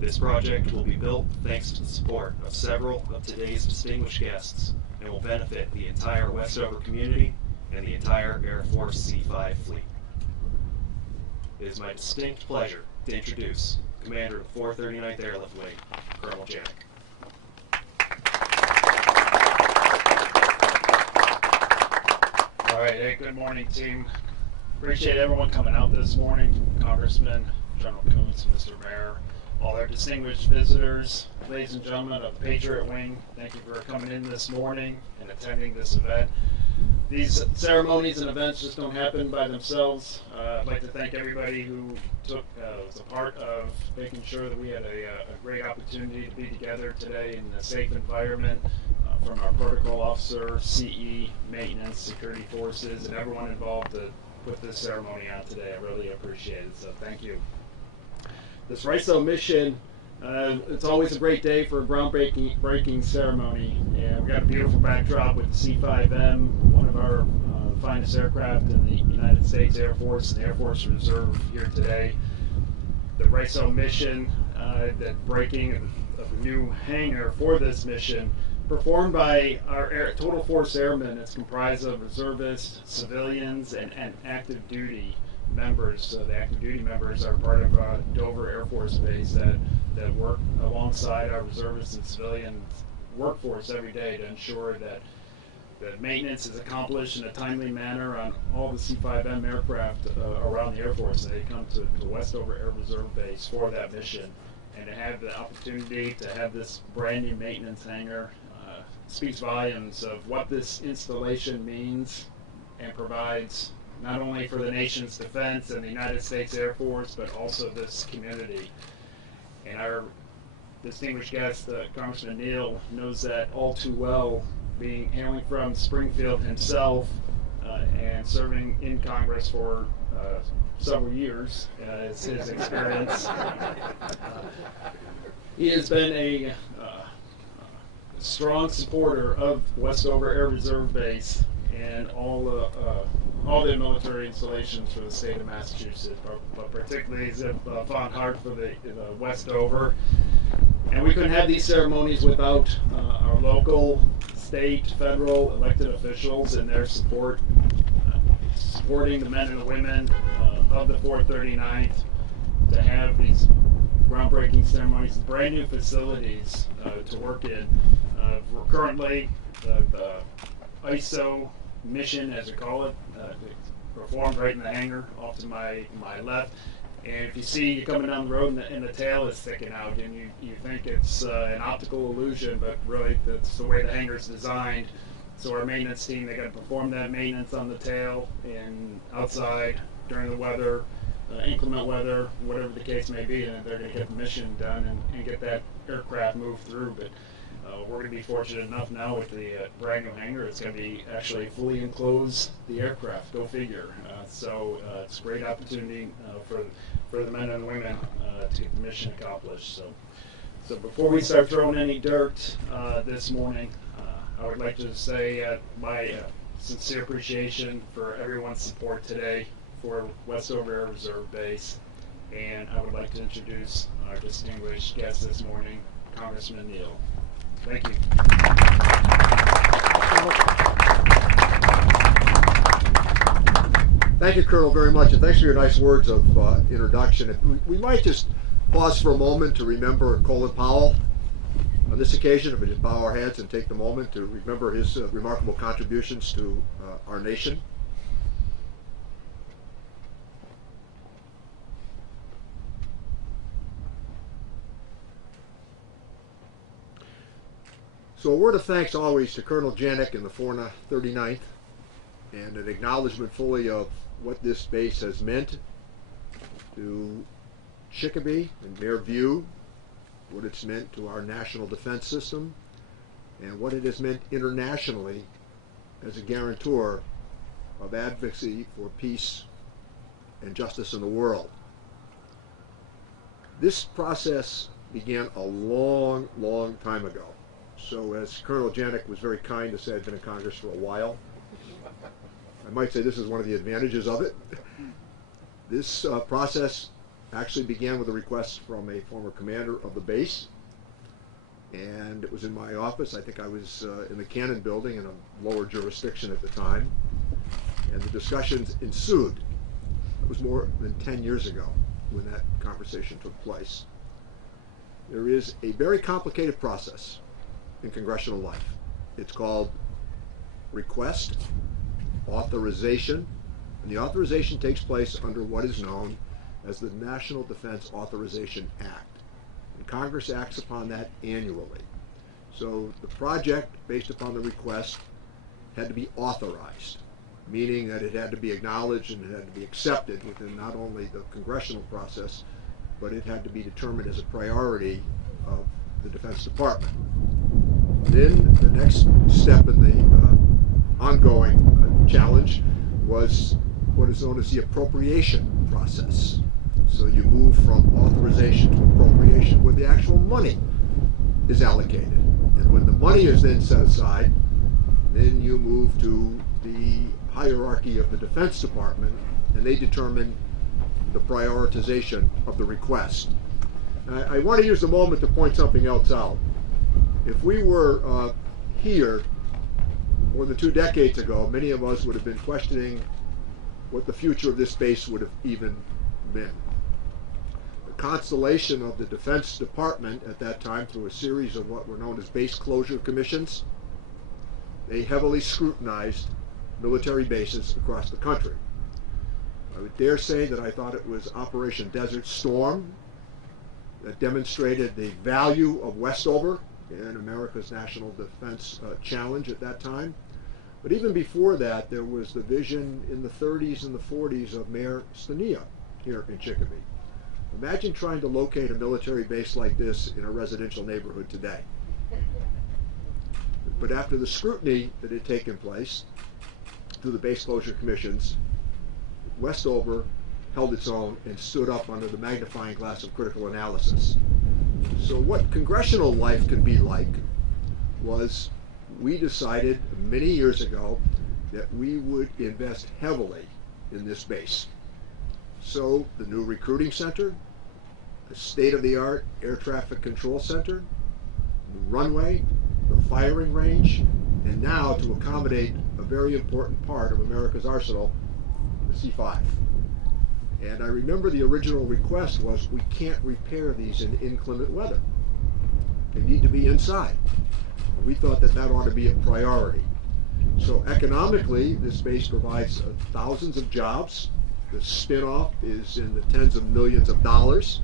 This project will be built thanks to the support of several of today's distinguished guests and will benefit the entire Westover community and the entire Air Force C-5 fleet. It is my distinct pleasure to introduce Commander of the 439th Airlift Wing, Colonel Janik. All right, hey, good morning, team. Appreciate everyone coming out this morning. Congressman, General Kuntz, Mr. Mayor, all our distinguished visitors, ladies and gentlemen of the Patriot Wing, thank you for coming in this morning and attending this event. These ceremonies and events just don't happen by themselves. I'd like to thank everybody who was a part of making sure that we had a great opportunity to be together today in a safe environment, from our protocol officer, CE, maintenance, security forces, and everyone involved to put this ceremony on today. I really appreciate it, so thank you. This RISO mission, it's always a great day for a groundbreaking ceremony, and we got a beautiful backdrop with the C-5M, one of our finest aircraft in the United States Air Force and Air Force Reserve here today. The RISO mission, the breaking of a new hangar for this mission, performed by our Total Force Airmen. It's comprised of reservists, civilians, and active duty members. The active duty members are part of Westover Air Force Base that work alongside our reservists and civilian workforce every day to ensure that maintenance is accomplished in a timely manner on all the C-5M aircraft around the Air Force. They come to Westover Air Reserve Base for that mission, and to have the opportunity to have this brand new maintenance hangar speaks volumes of what this installation means and provides, not only for the nation's defense and the United States Air Force, but also this community. And our distinguished guest, Congressman Neal, knows that all too well, hailing from Springfield himself and serving in Congress for several years is his experience. He has been a strong supporter of Westover Air Reserve Base and all the military installations for the state of Massachusetts, but particularly he's a fond heart for the Westover. And we couldn't have these ceremonies without our local, state, federal elected officials and their support, supporting the men and the women of the 439th to have these groundbreaking ceremonies, brand new facilities to work in. Currently, the ISO mission, as we call it, performed right in the hangar off to my left. And if you see you coming down the road and the tail is sticking out, and you think it's an optical illusion, but really that's the way the hangar is designed. So our maintenance team, they got to perform that maintenance on the tail and outside during the weather, inclement weather, whatever the case may be, and they're going to get the mission done and get that aircraft moved through. But we're going to be fortunate enough now with the brand new hangar, it's going to be actually fully enclose the aircraft. Go figure. So it's a great opportunity for the men and women to get the mission accomplished. So before we start throwing any dirt this morning, I would like to say my sincere appreciation for everyone's support today for Westover Air Reserve Base, and I would like to introduce our distinguished guest this morning, Congressman Neal. Thank you. Thank you, Colonel, very much, and thanks for your nice words of introduction. We might just pause for a moment to remember Colin Powell on this occasion. If we just bow our heads and take the moment to remember his remarkable contributions to our nation. So a word of thanks always to Colonel Janik and the 439th, and an acknowledgement fully of what this base has meant to CHICOPEE and their view, what it's meant to our national defense system, and what it has meant internationally as a guarantor of advocacy for peace and justice in the world. This process began a long, long time ago. So as Colonel Janik was very kind to say, I've been in Congress for a while. I might say this is one of the advantages of it. This process actually began with a request from a former commander of the base, and it was in my office. I think I was in the Cannon building in a lower jurisdiction at the time, and the discussions ensued. It was more than 10 years ago when that conversation took place. There is a very complicated process in congressional life. It's called request, authorization, and the authorization takes place under what is known as the National Defense Authorization Act. And Congress acts upon that annually. So the project, based upon the request, had to be authorized, meaning that it had to be acknowledged and it had to be accepted within not only the congressional process, but it had to be determined as a priority of the Defense Department. Then the next step in the ongoing challenge was what is known as the appropriation process. So you move from authorization to appropriation, where the actual money is allocated. And when the money is then set aside, then you move to the hierarchy of the Defense Department, and they determine the prioritization of the request. I want to use the moment to point something else out. If we were here more than 2 decades ago, many of us would have been questioning what the future of this base would have even been. The constellation of the Defense Department at that time, through a series of what were known as base closure commissions, they heavily scrutinized military bases across the country. I would dare say that I thought it was Operation Desert Storm that demonstrated the value of Westover in America's national defense challenge at that time. But even before that, there was the vision in the 30s and the 40s of Mayor Neal here in CHICOPEE. Imagine trying to locate a military base like this in a residential neighborhood today. But after the scrutiny that had taken place through the base closure commissions, Westover held its own and stood up under the magnifying glass of critical analysis. So what congressional life can be like was, we decided many years ago that we would invest heavily in this base. So the new recruiting center, the state-of-the-art air traffic control center, the runway, the firing range, and now to accommodate a very important part of America's arsenal, the C-5. And I remember the original request was, we can't repair these in inclement weather. They need to be inside. We thought that that ought to be a priority. So economically, this base provides thousands of jobs. The spin-off is in the tens of millions of dollars.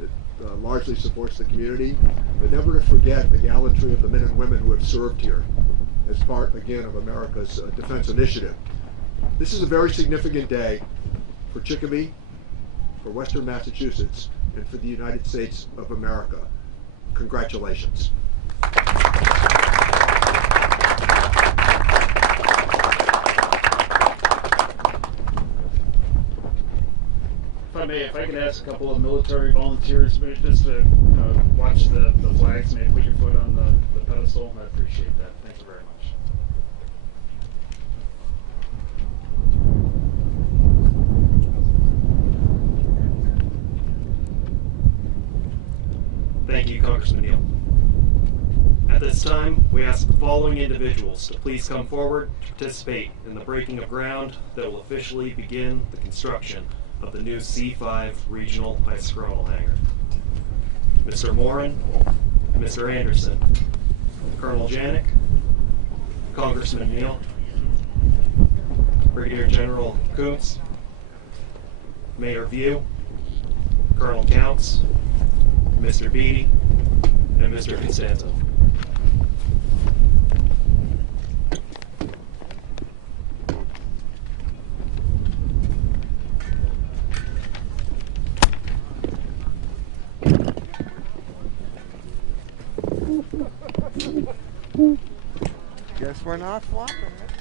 It largely supports the community. But never to forget the gallantry of the men and women who have served here as part, again, of America's defense initiative. This is a very significant day for CHICOPEE, for Western Massachusetts, and for the United States of America. Congratulations. If I could ask a couple of military volunteers maybe just to watch the flags, maybe put your foot on the pedestal, I appreciate that. Thank you very much. Thank you, Congressman Neal. At this time, we ask the following individuals to please come forward to participate in the breaking of ground that will officially begin the construction of the new C-5 Regional Isochronal Hangar. Mr. Morin, Mr. Anderson, Colonel Janik, Congressman Neal, Brigadier General Kuntz, Mayor View, Colonel Counts, Mr. Beatty, and Mr. Costanzo. Guess we're not flopping it.